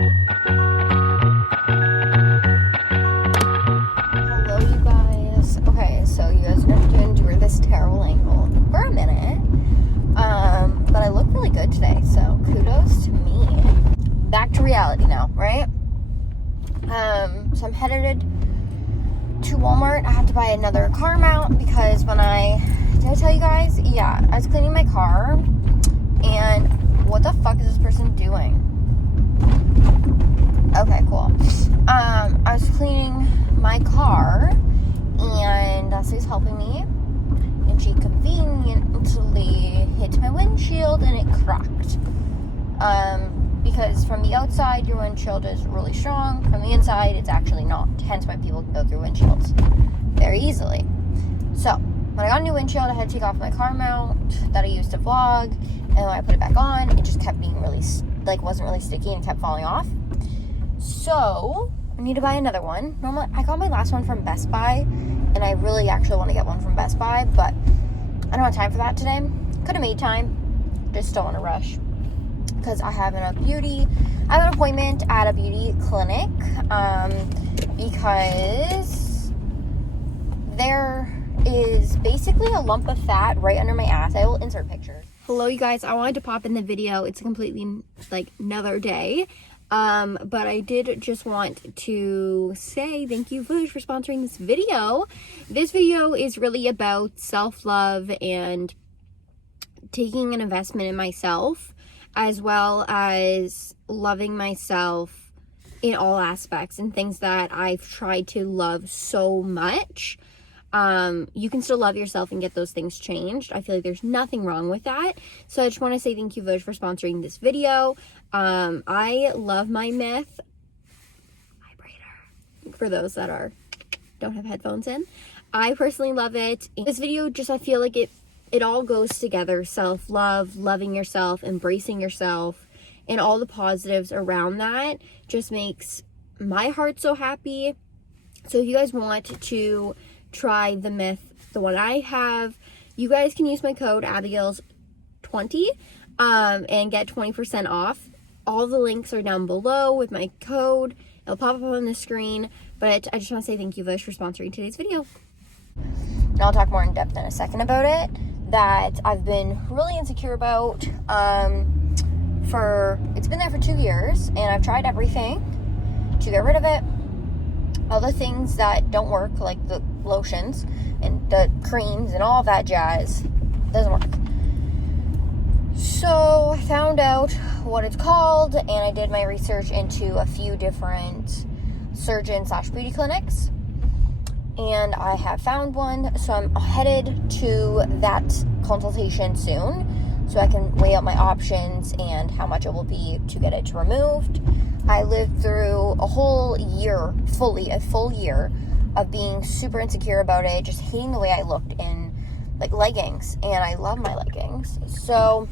Hello, you guys. Okay, so you guys are going to have to endure this terrible angle for a minute. But I look really good today, so kudos to me. Back to reality now, right? So I'm headed to Walmart. I have to buy another car mount because did I tell you guys? Yeah, I was cleaning my car, and what the fuck is this person doing? Okay, cool. I was cleaning my car, and Leslie's helping me, and she conveniently hit my windshield, and it cracked. Because from the outside, your windshield is really strong. From the inside, it's actually not. Hence why people can go through windshields very easily. So, when I got a new windshield, I had to take off my car mount that I used to vlog. And when I put it back on, it just kept being really, wasn't really sticky and kept falling off. So, I need to buy another one. Normally, I got my last one from Best Buy. And I really actually want to get one from Best Buy. But I don't have time for that today. Could have made time. Just still in a rush. Because I have an appointment at a beauty clinic, because there is basically a lump of fat right under my ass. I will insert pictures. Hello, you guys. I wanted to pop in the video. It's a completely, another day. But I did just want to say thank you, VUSH, for sponsoring this video. This video is really about self-love and taking an investment in myself, as well as loving myself in all aspects and things that I've tried to love so much. You can still love yourself and get those things changed. I feel like there's nothing wrong with that. So I just want to say thank you, VUSH, for sponsoring this video. I love my myth vibrator for those that don't have headphones in. I personally love it. This video I feel like it all goes together. Self-love, loving yourself, embracing yourself, and all the positives around that just makes my heart so happy. So if you guys want to try the myth, the one I have, you guys can use my code Abigail's20 and get 20% off. All the links are down below with my code. It'll pop up on the screen. But I just want to say thank you, VUSH, for sponsoring today's video. And I'll talk more in depth in a second about it. That I've been really insecure about it's been there for 2 years, and I've tried everything to get rid of it. All the things that don't work, like the lotions and the creams and all that jazz, doesn't work. So I found out what it's called, and I did my research into a few different surgeon/beauty clinics. And I have found one, so I'm headed to that consultation soon, so I can weigh out my options and how much it will be to get it removed. I lived through a full year of being super insecure about it, just hating the way I looked in leggings, and I love my leggings. So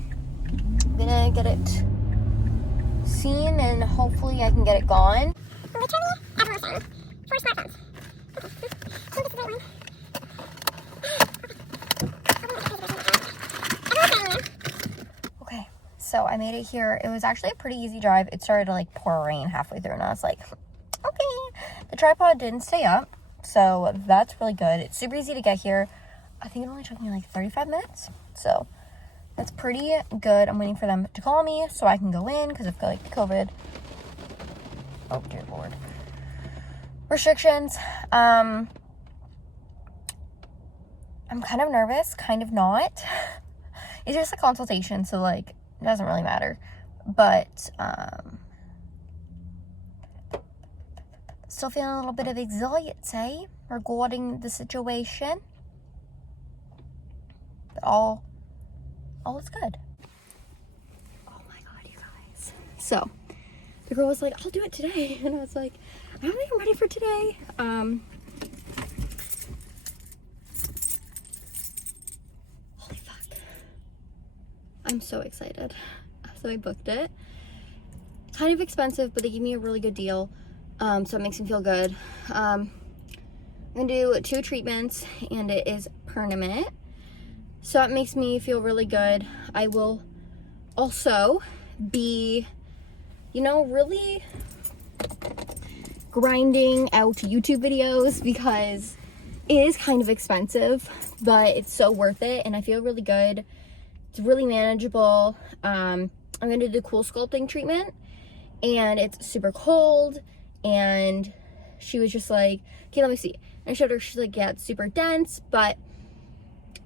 I'm gonna get it seen, and hopefully I can get it gone. Okay, so I made it here. It was actually a pretty easy drive. It started to pour rain halfway through, and I was like, okay. The tripod didn't stay up, so that's really good. It's super easy to get here. I think it only took me 35 minutes, so that's pretty good. I'm waiting for them to call me so I can go in because of COVID. Oh dear Lord. Restrictions. I'm kind of nervous, kind of not. It's just a consultation, so it doesn't really matter. But still feeling a little bit of anxiety regarding the situation. But all is good. Oh my god, you guys. So the girl was like, I'll do it today. And I was like, I don't think I'm ready for today. Holy fuck. I'm so excited. So I booked it. Kind of expensive, but they gave me a really good deal. So it makes me feel good. I'm gonna do 2 treatments, and it is permanent. So it makes me feel really good. I will also be you know, really grinding out YouTube videos because it is kind of expensive, but it's so worth it, and I feel really good. It's really manageable. I'm going to do cool sculpting treatment, and it's super cold, and she was just like, okay, let me see. And I showed her, she's like, yeah, it's super dense, but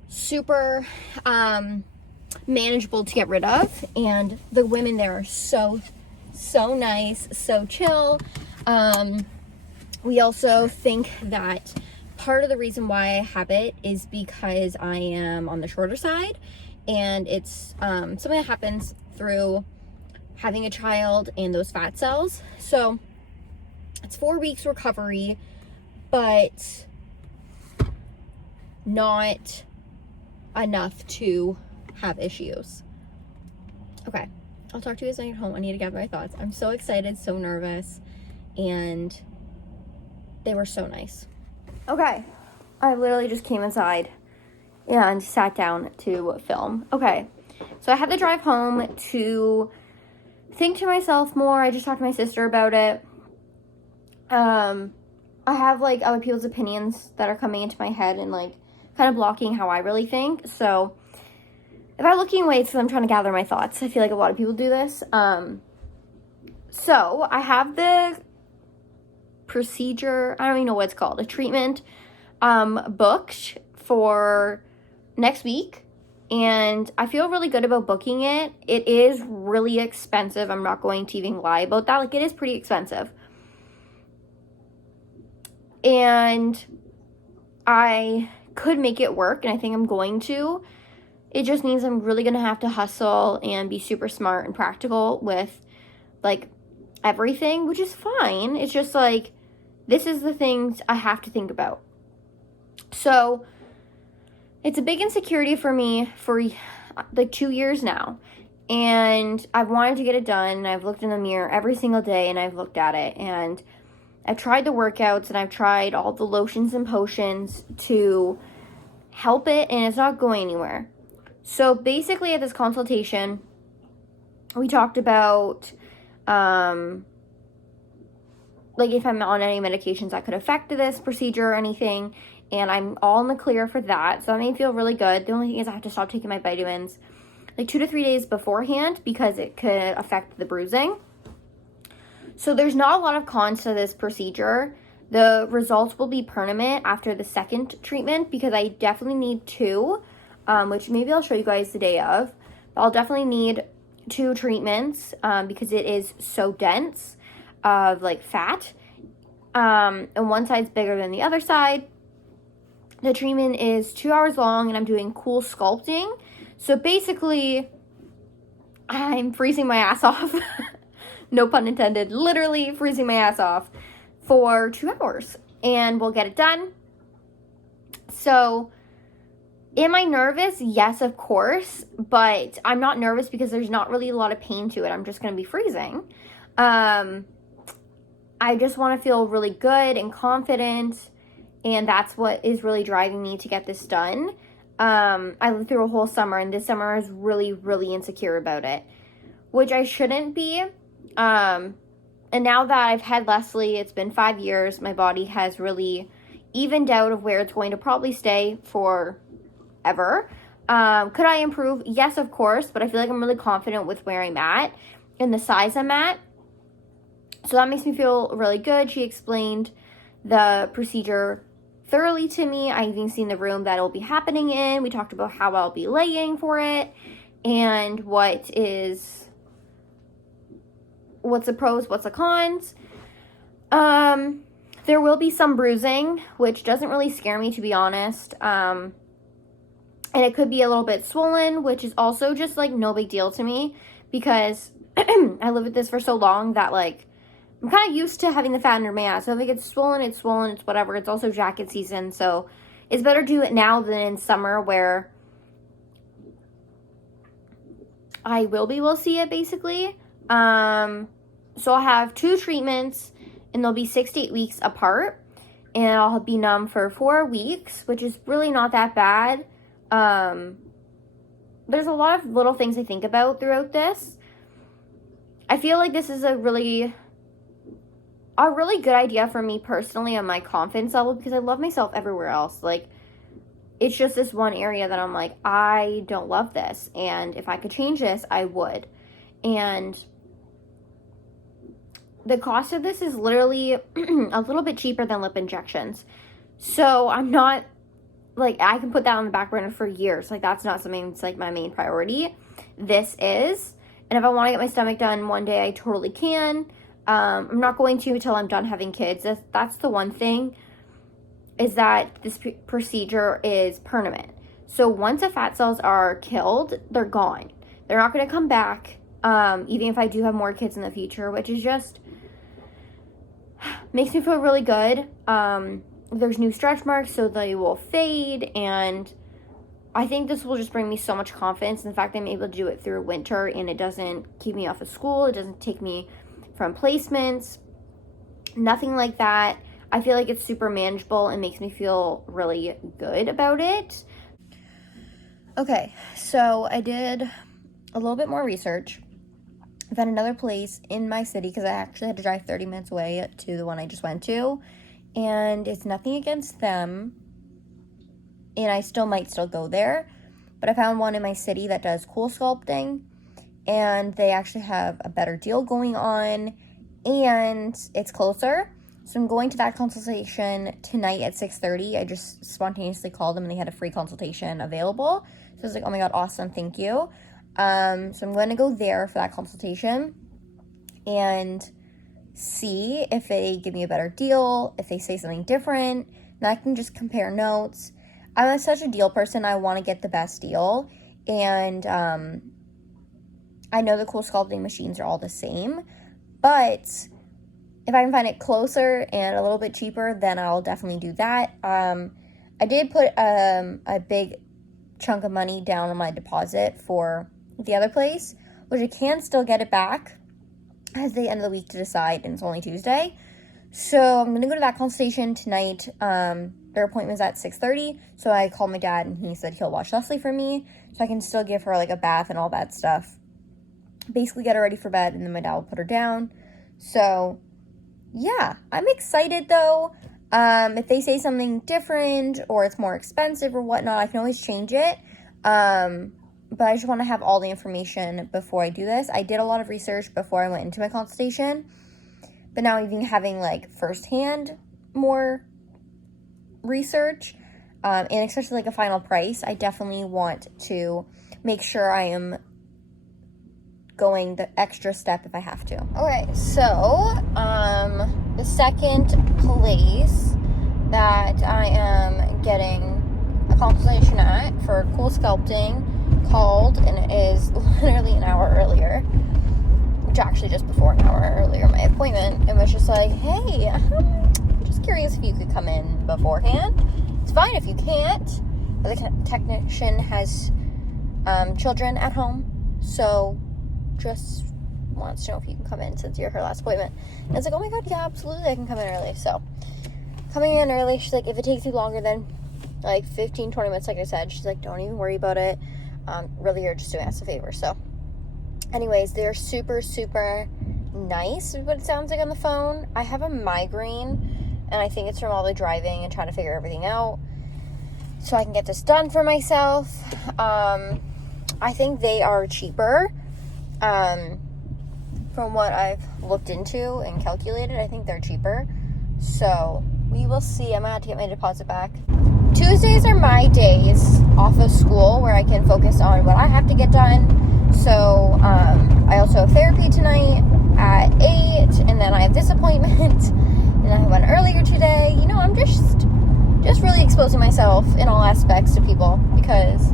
super manageable to get rid of, and the women there are so nice, so chill. We also think that part of the reason why I have it is because I am on the shorter side, and it's something that happens through having a child and those fat cells. So it's 4 weeks recovery, but not enough to have issues. Okay, I'll talk to you guys when I get home. I need to gather my thoughts. I'm so excited, so nervous, and they were so nice. Okay, I literally just came inside and sat down to film. Okay, so I had to drive home to think to myself more. I just talked to my sister about it. I have like other people's opinions that are coming into my head and like kind of blocking how I really think. So if I'm looking away, it's because I'm trying to gather my thoughts. I feel like a lot of people do this. So I have the procedure, I don't even know what it's called, a treatment booked for next week, and I feel really good about booking it. It is really expensive. I'm not going to even lie about that. Like, it is pretty expensive, and I could make it work, and I think I'm going to. It just means I'm really gonna have to hustle and be super smart and practical with like everything, which is fine. It's just like, this is the things I have to think about. So it's a big insecurity for me for like 2 years now, and I've wanted to get it done, and I've looked in the mirror every single day, and I've looked at it, and I've tried the workouts, and I've tried all the lotions and potions to help it, and it's not going anywhere. So basically at this consultation, we talked about like if I'm on any medications that could affect this procedure or anything, and I'm all in the clear for that. So that made me feel really good. The only thing is I have to stop taking my vitamins like 2 to 3 days beforehand because it could affect the bruising. So there's not a lot of cons to this procedure. The results will be permanent after the second treatment because I definitely need 2, which maybe I'll show you guys the day of. But I'll definitely need 2 treatments because it is so dense of like fat, and one side's bigger than the other side. The treatment is 2 hours long, and I'm doing cool sculpting. So basically, I'm freezing my ass off. No pun intended. Literally freezing my ass off for 2 hours, and we'll get it done. So am I nervous? Yes, of course, but I'm not nervous because there's not really a lot of pain to it. I'm just going to be freezing. I just want to feel really good and confident, and that's what is really driving me to get this done. I lived through a whole summer, and this summer I was really, really insecure about it, which I shouldn't be. And now that I've had Leslie, it's been 5 years, my body has really evened out of where it's going to probably stay for ever. Could I improve? Yes, of course, but I feel like I'm really confident with where I'm at and the size I'm at. So that makes me feel really good. She explained the procedure thoroughly to me. I even seen the room that it'll be happening in. We talked about how I'll be laying for it and what's the pros, what's the cons. There will be some bruising, which doesn't really scare me, to be honest. And it could be a little bit swollen, which is also just like no big deal to me because I lived with this for so long that like I'm kind of used to having the fat under my ass. So if it gets swollen, it's swollen, it's whatever. It's also jacket season, so it's better to do it now than in summer where I will be able to see it, basically. So I'll have 2 treatments, and they'll be 6 to 8 weeks apart, and I'll be numb for 4 weeks, which is really not that bad. There's a lot of little things I think about throughout this. I feel like this is a really good idea for me personally on my confidence level, because I love myself everywhere else. Like, it's just this one area that I'm like, I don't love this, and if I could change this, I would. And the cost of this is literally a little bit cheaper than lip injections. So I'm not, like, I can put that on the back burner for years. Like, that's not something that's, like, my main priority. This is. And if I want to get my stomach done one day, I totally can. I'm not going to until I'm done having kids. That's the one thing, is that this procedure is permanent. So once the fat cells are killed, they're gone. They're not going to come back, even if I do have more kids in the future, which is just makes me feel really good. There's new stretch marks, so they will fade, and I think this will just bring me so much confidence in the fact that I'm able to do it through winter, and it doesn't keep me off of school. It doesn't take me from placements, nothing like that. I feel like it's super manageable and makes me feel really good about it. Okay, so I did a little bit more research. I found another place in my city, because I actually had to drive 30 minutes away to the one I just went to, and it's nothing against them, and I might go there, but I found one in my city that does cool sculpting, and they actually have a better deal going on, and it's closer. So I'm going to that consultation tonight at 6:30. I just spontaneously called them and they had a free consultation available. So I was like, oh my God, awesome, thank you. So I'm going to go there for that consultation and see if they give me a better deal, if they say something different, and I can just compare notes. I'm such a deal person. I want to get the best deal. And I know the cool sculpting machines are all the same, but if I can find it closer and a little bit cheaper, then I'll definitely do that. I did put a big chunk of money down on my deposit for the other place, which I can still get it back at the end of the week to decide, and it's only Tuesday. So I'm going to go to that consultation tonight. Their appointment is at 6:30, so I called my dad, and he said he'll watch Leslie for me, so I can still give her, like, a bath and all that stuff. Basically get her ready for bed, and then my dad will put her down. So yeah, I'm excited though. If they say something different or it's more expensive or whatnot, I can always change it. But I just want to have all the information before I do this. I did a lot of research before I went into my consultation, but now even having, like, firsthand more research, and especially, like, a final price, I definitely want to make sure I am going the extra step if I have to. Okay, so the second place that I am getting a consultation at for cool sculpting called, and it is literally an hour earlier, which actually just before an hour earlier my appointment, and was just like, hey, I'm just curious if you could come in beforehand. It's fine if you can't, but the technician has children at home, so just wants to know if you can come in since you're her last appointment. And it's like, oh my God, yeah, absolutely, I can come in early. So coming in early, she's like, if it takes you longer than like 15-20 minutes, like I said, she's like, don't even worry about it. Really, you're just doing us a favor. So anyways, they're super nice, is what it sounds like on the phone. I have a migraine, and I think it's from all the driving and trying to figure everything out so I can get this done for myself. I think they are cheaper. From what I've looked into and calculated, I think they're cheaper. So we will see. I'm gonna have to get my deposit back. Tuesdays are my days off of school where I can focus on what I have to get done. So I also have therapy tonight at 8, and then I have this appointment, and I have one earlier today. You know, I'm just really exposing myself in all aspects to people, because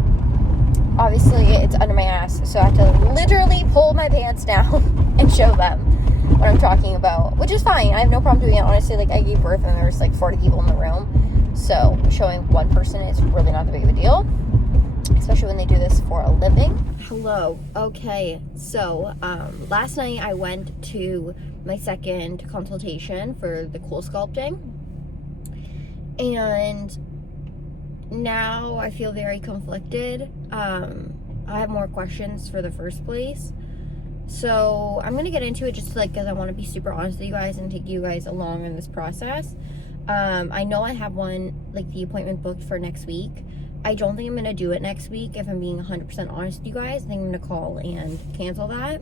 obviously it's under my ass, so I have to literally pull my pants down and show them what I'm talking about, which is fine. I have no problem doing it. Honestly, like, I gave birth and there was like 40 people in the room, so showing one person is really not that big of a deal, especially when they do this for a living. Hello. Okay, so last night I went to my second consultation for the cool sculpting, and now I feel very conflicted. I have more questions for the first place, So I'm gonna get into it just like because I want to be super honest with you guys and take you guys along in this process. I know I have one, like the appointment booked for next week. I don't think I'm gonna do it next week, if I'm being 100% honest with you guys. I think I'm gonna call and cancel that,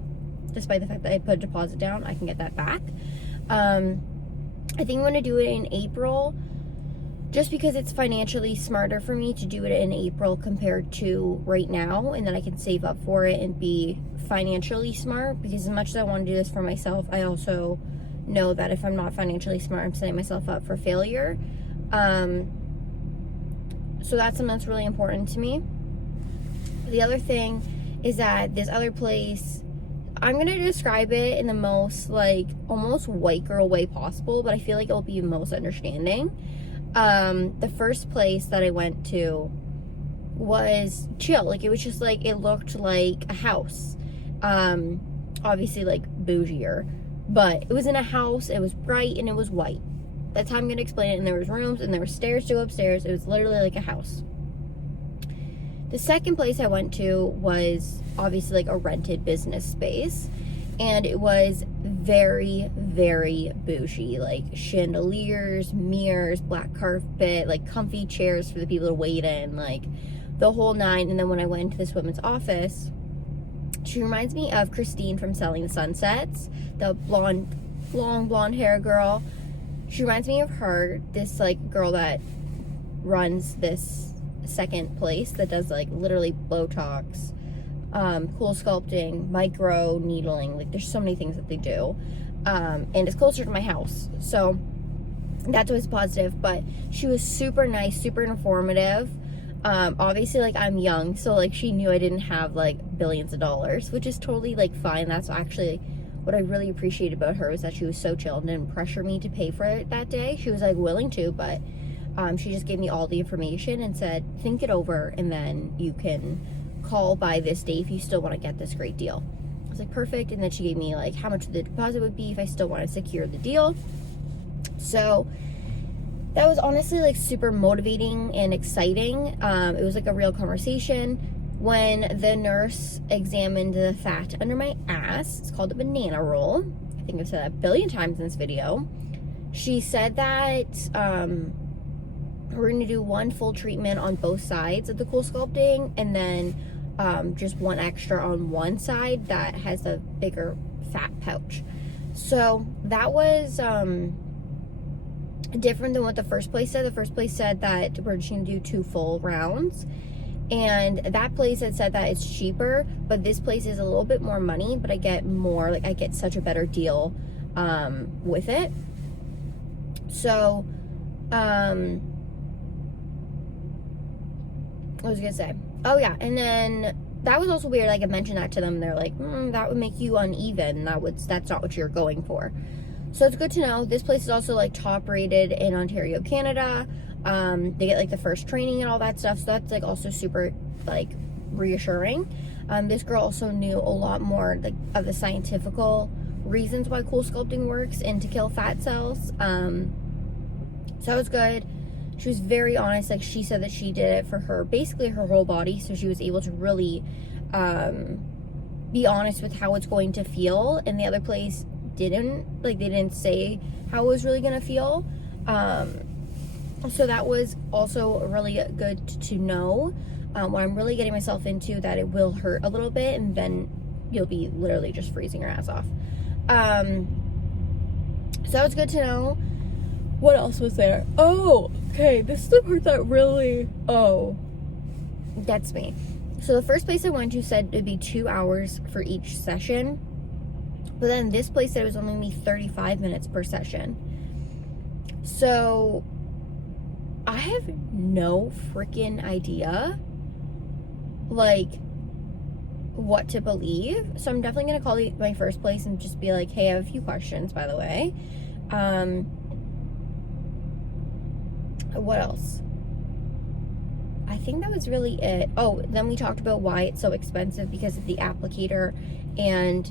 despite the fact that I put a deposit down. I can get that back. I think I'm gonna do it in April, just because it's financially smarter for me to do it in April compared to right now, and then I can save up for it and be financially smart. Because as much as I want to do this for myself, I also know that if I'm not financially smart, I'm setting myself up for failure. So that's something that's really important to me. The other thing is that this other place, I'm going to describe it in the most, like, almost white girl way possible, but I feel like it will be most understanding. The first place that I went to was chill. Like, it was just, like, it looked like a house. Obviously, like, bougier. But it was in a house, it was bright, and it was white. That's how I'm going to explain it. And there was rooms, and there were stairs to go upstairs. It was literally like a house. The second place I went to was obviously like a rented business space. And it was very, very bougie. Like chandeliers, mirrors, black carpet, like comfy chairs for the people to wait in, like the whole nine. And then when I went into this woman's office, she reminds me of Christine from Selling the Sunsets, the long blonde hair girl. She reminds me of her, this like girl that runs this second place that does like literally Botox, cool sculpting, micro needling. Like there's so many things that they do, and it's closer to my house, so that's always positive. But she was super nice, super informative. Obviously, like, I'm young, so like she knew I didn't have like billions of dollars, which is totally like fine. That's actually what I really appreciated about her, was that she was so chill and didn't pressure me to pay for it that day. She was like willing to, but she just gave me all the information and said, think it over, and then you can call by this day if you still want to get this great deal. I was like, perfect. And then she gave me like how much the deposit would be if I still want to secure the deal. So that was honestly like super motivating and exciting. It was like a real conversation. When the nurse examined the fat under my ass, it's called a banana roll. I think I've said that a billion times in this video. She said that we're going to do one full treatment on both sides of the cool sculpting, and then just one extra on one side that has a bigger fat pouch. So that was different than what the first place said. The first place said that we're just going to do 2 full rounds. And that place had said that it's cheaper, but this place is a little bit more money, but I get more, like I get such a better deal with it. So, what was I gonna say? Oh yeah, and then that was also weird. Like I mentioned that to them, they're like, that would make you uneven. That's not what you're going for. So it's good to know. This place is also like top rated in Ontario, Canada. They get like the first training and all that stuff, so that's like also super like reassuring. This girl also knew a lot more like of the scientifical reasons why cool sculpting works and to kill fat cells. So it was good. She was very honest. Like she said that she did it for her, basically her whole body, so she was able to really be honest with how it's going to feel. And the other place didn't, like they didn't say how it was really gonna feel. So that was also really good to know. What I'm really getting myself into, that it will hurt a little bit, and then you'll be literally just freezing your ass off. So that was good to know. What else was there? Oh, okay, this is the part that really, gets me. So the first place I went to said it'd be 2 hours for each session, but then this place said it was only going to be 35 minutes per session. So I have no freaking idea, like, what to believe. So I'm definitely going to call my first place and just be like, hey, I have a few questions, by the way. What else? I think that was really it. Oh, then we talked about why it's so expensive, because of the applicator, and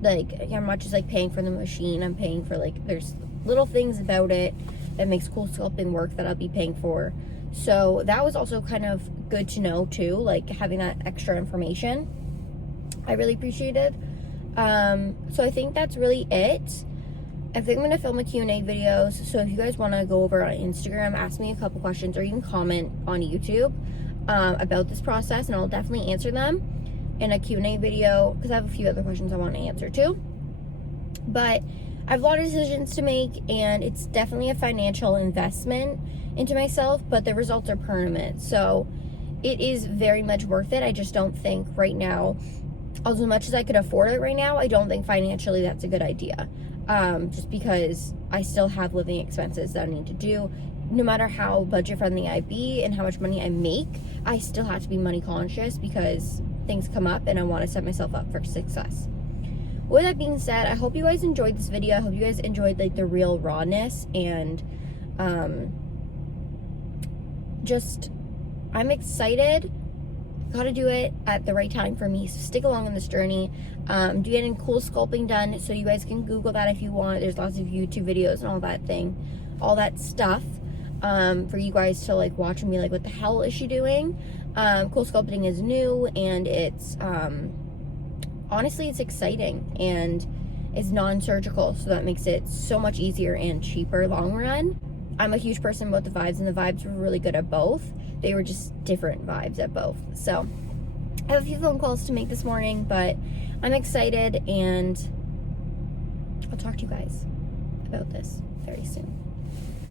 like I'm not just like paying for the machine, I'm paying for like, there's little things about it that makes cool sculpting work that I'll be paying for. So that was also kind of good to know too, like having that extra information I really appreciated. So I think that's really it. I think I'm going to film a Q&A videos, so if you guys want to go over on Instagram, ask me a couple questions, or you can comment on YouTube about this process, and I'll definitely answer them in a Q&A video, because I have a few other questions I want to answer too. But I have a lot of decisions to make, and it's definitely a financial investment into myself, but the results are permanent, so it is very much worth it. I just don't think right now, as much as I could afford it right now, I don't think financially that's a good idea. Just because I still have living expenses that I need to do. No matter how budget friendly I be and how much money I make, I still have to be money conscious because things come up and I want to set myself up for success. With that being said, I hope you guys enjoyed this video. I hope you guys enjoyed like the real rawness, and just I'm excited. Gotta do it at the right time for me, so stick along on this journey. Getting cool sculpting done, so you guys can Google that if you want. There's lots of YouTube videos and all that stuff for you guys to like watch and be like, what the hell is she doing? Cool sculpting is new, and it's honestly it's exciting, and it's non-surgical, so that makes it so much easier and cheaper long run. I'm a huge person about the vibes, and the vibes were really good at both. They were just different vibes at both. So I have a few phone calls to make this morning, but I'm excited, and I'll talk to you guys about this very soon.